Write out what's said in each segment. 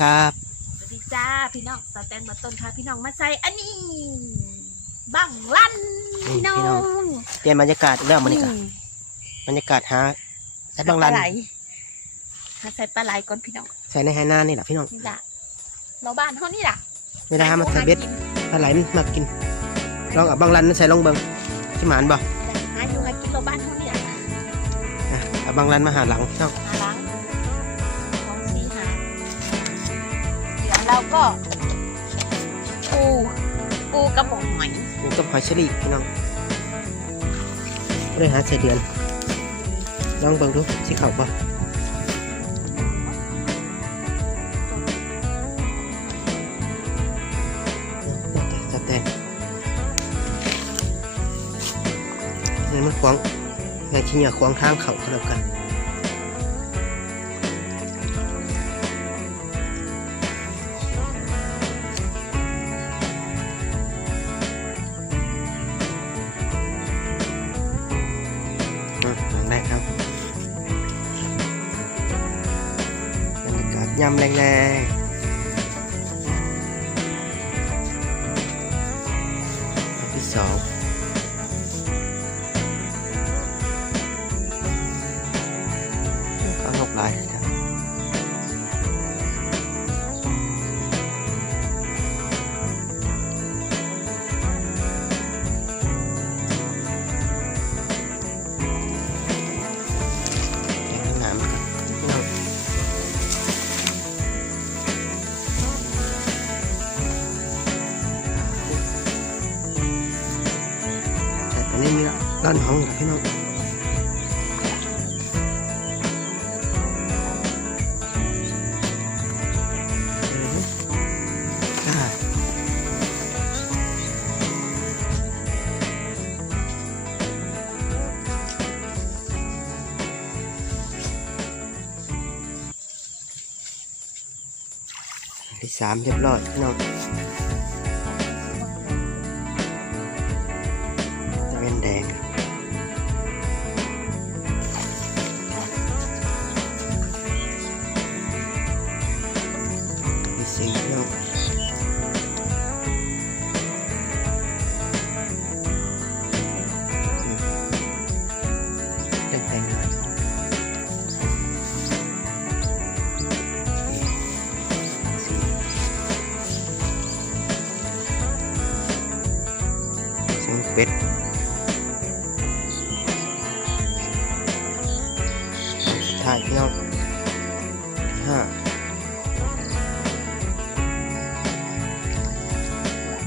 ครับสวัสดีจ้าพี่น้องสแตนมาต้นค่ะพี่น้องมาใส่อันนี้บังลันพี่น้องเปลี่ยนบรรยากาศอีกแล้วมันนี่ก็บรรยากาศหาใส่บางลันปลไหลหาใส่ปลาไหลก่อนพี่น้องใส่ในไหนานี่แหละพี่น้องนี่ล่ะเราบ้านเท่านี้ล่ะเวลามาใส่เบ็ดปลาไหลมันมากินลองเอาบางลันใส่ลองเบิ่งสิหมานบ่หาอยู่หากินเราบ้านเท่านี้ล่ะนะเอาบางลันมาหาหลังพี่น้องหาล้างของ เดี๋ยวเราก็ปูปูกระบอกหอยกูกับหอยเชอรี่พี่น้องเลยหาใส่เดือนลองเบิ่งดูสิเขาบ่สแตนนี่มันขวางไงที่เนี่ยขวางทางเขาก็แล้วกันำแรงๆอันที่สอง นี้มีร้านห้องครับพี่น้องได้อันที่สามเรียบร้อยพี่น้องตะเวนแดง พี่น้องห้า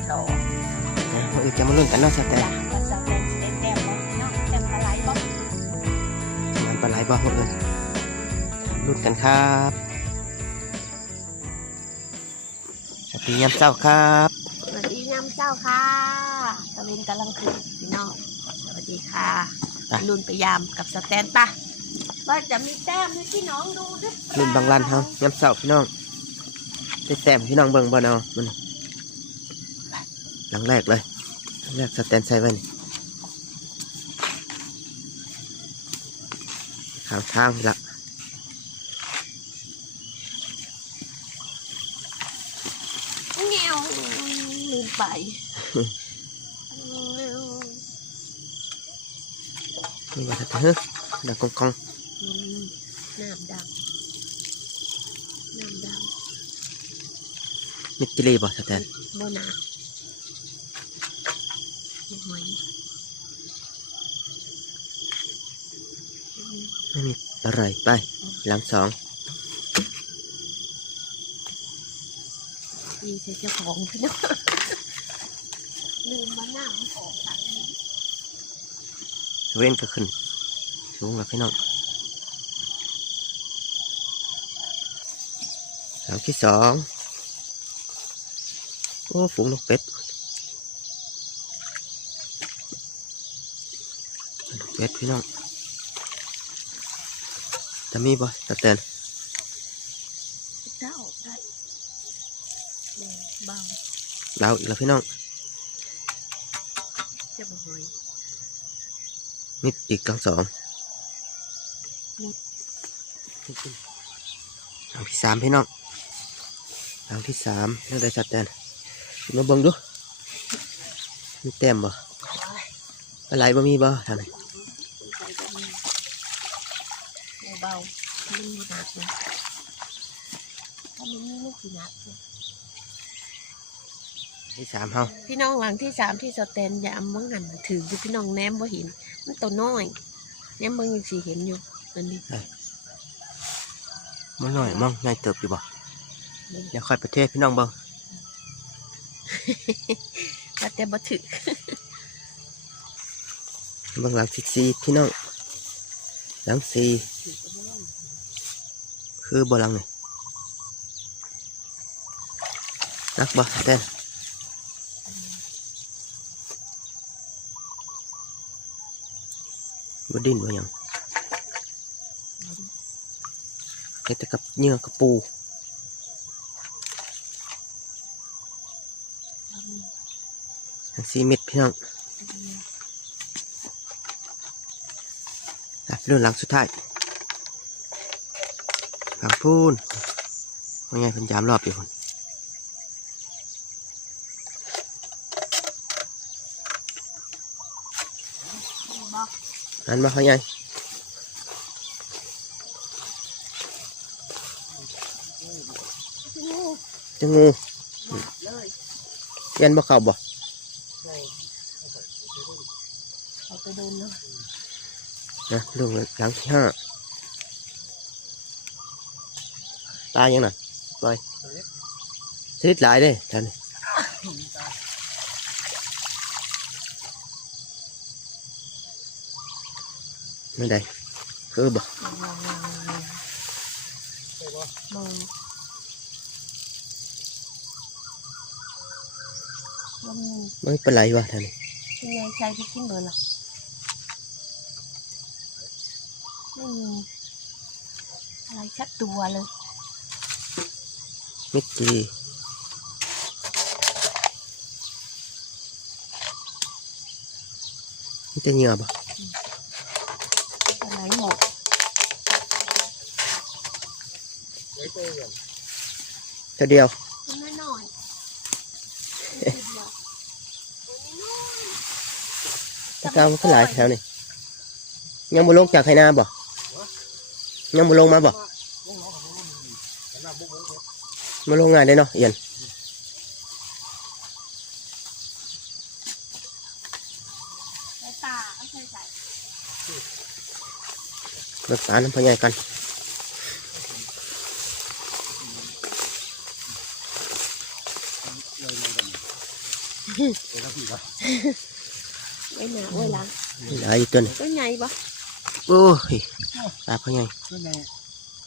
ดอกนะมาอื่นจะมาลุ้นกันเนาะสแตจ้ะนมาสแตนสิได้แต้มบ่พี่น้องแต้มปลาไหลบ่มันปลาไหลบ้ามาอื่นลุ้นกันครับสวัสดียามเช้าครับสวัสดียามเจ้าค่ะตะเวนกำลังขึ้นพี่น้องสวัสดีค่ะไปลุนไปยามกับสแตนปะ ว่าจะมีแต้มให้พี่น้องดูด้วยรุ่นบางรันเฮายามเช้าพี่น้องได้แต้มพี่น้องเบิ่งบ่เนาะมันไปหลังแรกเลยหลังแรกสแตนใส่ไว้นี่ข้างทางนี่ละเงี้ยวลืมไปนี่ว่าจะเฮ้ยดังกองกอง น้ำดำน้ำดมิดจิลีบ่สแตนำโมนาหอยไม่มีอะไรไป หลังสองมีใส่เจ้าของพี่น้องลืมมาหน้ามันออกทางนี้เว้นก็ขึ้นสูงแล้วพี่น้อง หลังที่สองโอ้ฝูงนกเป็ดนกเป็ดพี่น้องจะมีบ่สแตนเจ้าได้แดงเบาดาวอีกแล้วพี่น้องจะมาหอยมิดอีกทั้งสองมิดหลังที่สามพี่น้อง หลังที่สามเรื่องใดสัตว์แตนมาเบิ่งดูมีแต้มบ่อะไรบ่มีบ่ทางไหนเบาๆมันมีหนักเลยถ้ามันมีลูกสีหนักเลยที่สามเฮาพี่น้องหลังที่สามที่สแตนยามว่างหันถืออยู่พี่น้องแนมบ่เห็น มันตัวน้อยแนมเบิ่งยังสีเห็นอยู่นั่นนี่มันหน่อยมองง่ายเติบอยู่บ่ เดี๋ยวค่อยประเทศพี่น้องเบิ่งแต่แต่บ่ถือเบิ่งหลังที่สี่พี่น้องหลังสี่คือบ่หลังนี่นักบ่แตนบ่ดิ้นบ่หยังเฮ็ดแต่กับเหยื่อกับปูทั้ง สี่เม็ดพี่น้องเรื่องหลังสุดท้ายหลังพูนว่าไงพิ่นยามรอบอยู่พุ่นอันมาเขาไงจะงูเย็นบ่เข้าบ่ เขาไปโดนเนาะนะเรื่องหลังที่ห้าตายยังน่ะปล่อยสลิดหลายเด้ท่านนี่ไม่ได้คือบ่ ลองลองลองลองลองมัน ไม่เป็นไรวะท่านนี่เป็นไงใช้ไปกินเบอร์หรอไม่มีอะไรชัดตัวเลยมิดจีมันจะเหงื่อบ่อะไรหมดตัวเดียว น้อยหน่อย เก้ามันก็หลายแถวนี่ยังบ่ลงจากไหนาบ่ยังบ่ลงมาบ่มาลงงานได้เนาะเอียนใส่ตาเอาใส่ใส่รักษาน้ำพะใหญ่กัน ไว้หนาไว้หลังหลายอยู่ตัวนี้ตัวใหญ่ปะโอ้ยตาพะใหญ่นั่นไง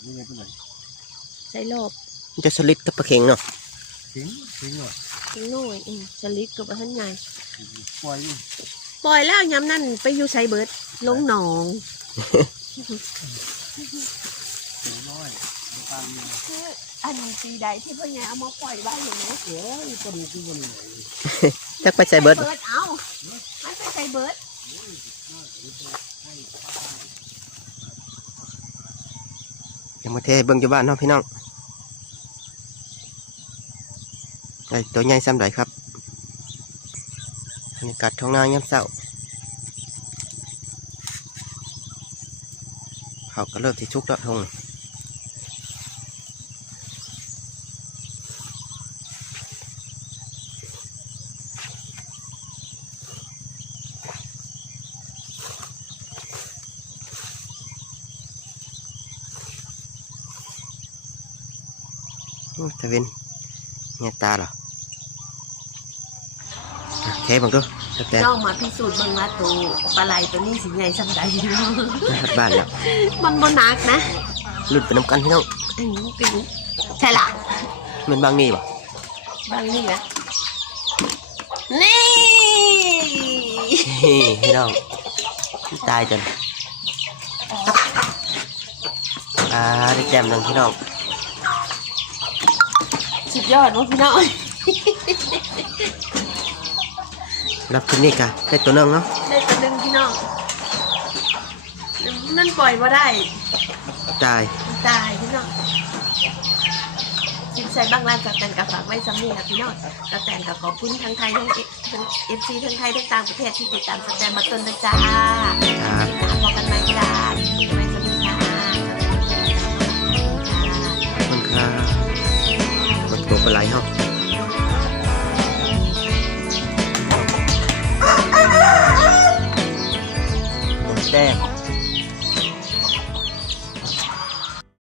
นี่ไงตัวไหนใส่รอบมันจะสลิดกับปลาเข็งเนาะทิ้งทิ้งหน่อยถึงน้อยอืมสลิดกับท่านใหญ่ปล่อยดิปล่อยแล้วย้ำนั่นไปอยู่ใส่เบิร์ดลงหนองหนูน้อยน้ำตาลนี่คืออันปีใดที่พ่อใหญ่เอามาปล่อยไว้อย่างนี้โอ้ยกระดูกกูมันไหนจักไปใส่เบิดเบิร์ดเอา ไม่ไปใส่เบิร์ดยังมาเทเบิ่งอยู่บ้านเนาะพี่น้องไอ้ตัวใหญ่ซ้ำใดครับบรรยากาศท้องนายามเช้าเขาก็เริ่มที่ชุกแล้วทง ตะเวนเงียตาเหรออะเคบังดูตะแกนน้องมาพิสูจน์เบังว่าตัวปลาไหลตัวนี้สิไงสัมใดเนาะมาหัดบ้านแล้วมันบนนักนะหลุดไปน้ำกันพี่น้องอันนี้เป็นใช่ละมันบางนี่ป่ะบางนี่นะนี่นี่พี่น้องตายจนอ่าได้แจมหนึ่งพี่น้อง สุดยอดวะพี่น้องรับคลิปนี้กันได้ตัวหนึงเนาะได้ตัวหนึงพี่น้องนั่นปล่อยมาได้ตายตายพี่น้องสิบใส่บางร้านสแตนกับฝากไว้สำเนียงพี่น้องสแตนกับขอบคุณทั้งไทยทั้งทั้งเอฟซีทั้งไทยทั้งต่างประเทศที่ติดตามสแตนมาต้นนะจ้า